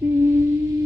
Mm.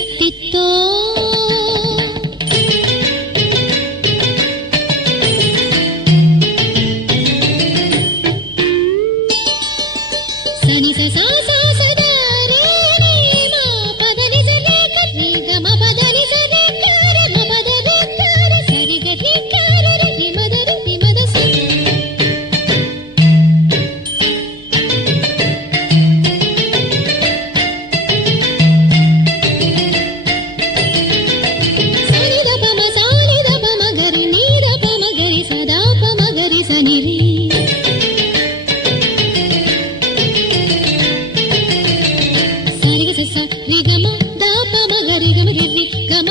వ్యక్తితో సని ససా గమ దాపమ గరిగమ రిగి గమ